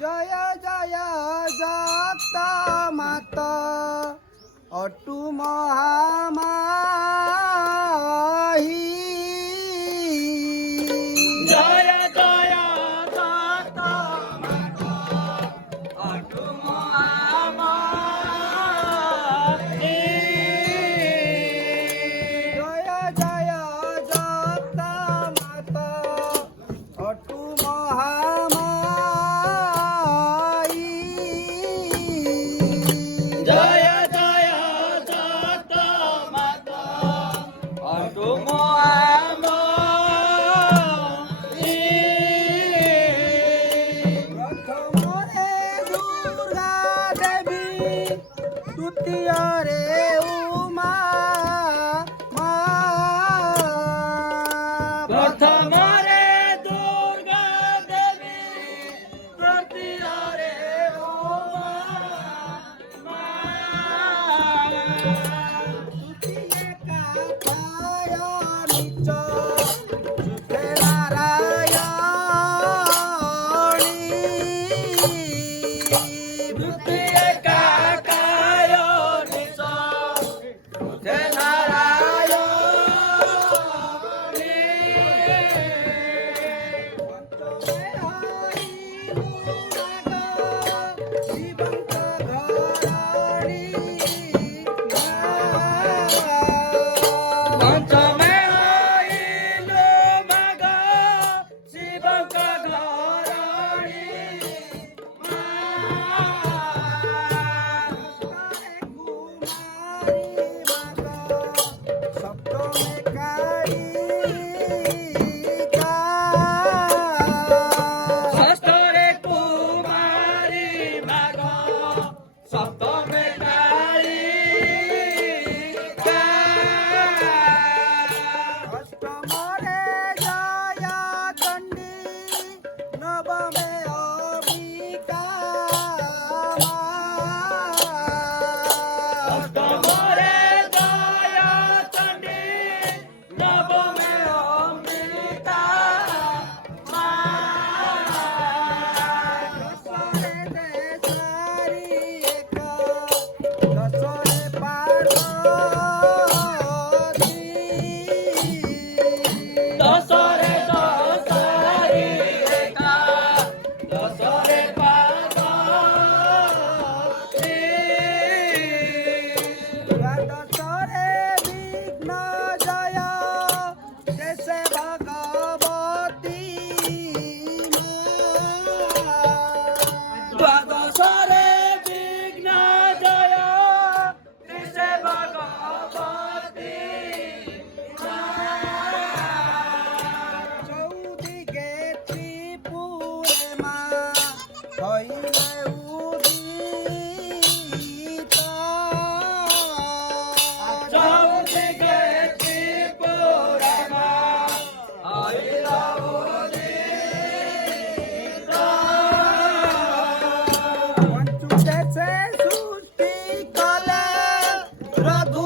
जय जय जगता माता अटु महामाही जय जय जगता माता अटु महामाही जय जय जगता माता अटु महामाही जय जय जगता माता अटु महामाही प्रथमरे दुर्गा देवी द्वितीयरे उमा प्रथमरे दुर्गा देवी तृतीयरे उमा द्वितीय काकाय निच सुते पंचमे आइलो माग शिवक घराणी षष्ठरे कुमारी माग सप्तमे कालिका अष्टमरे जया चंडी नवमे अंबिका अष्टमरे जया चंडी नवमे अंबिका दशरे देशरी एक दशरे पार्वती दशरे दशरी एका दशरे पार्वती द्वादशरे विघ्न जय जैसे भगवती द्वादशरे विघ्न जय त्रिशे भगवती चौदिगे त्रिपुरे मा हईले उदित चौदिगे त्रिपुरमा आइला पंचुदेशे सृष्टि कले रघु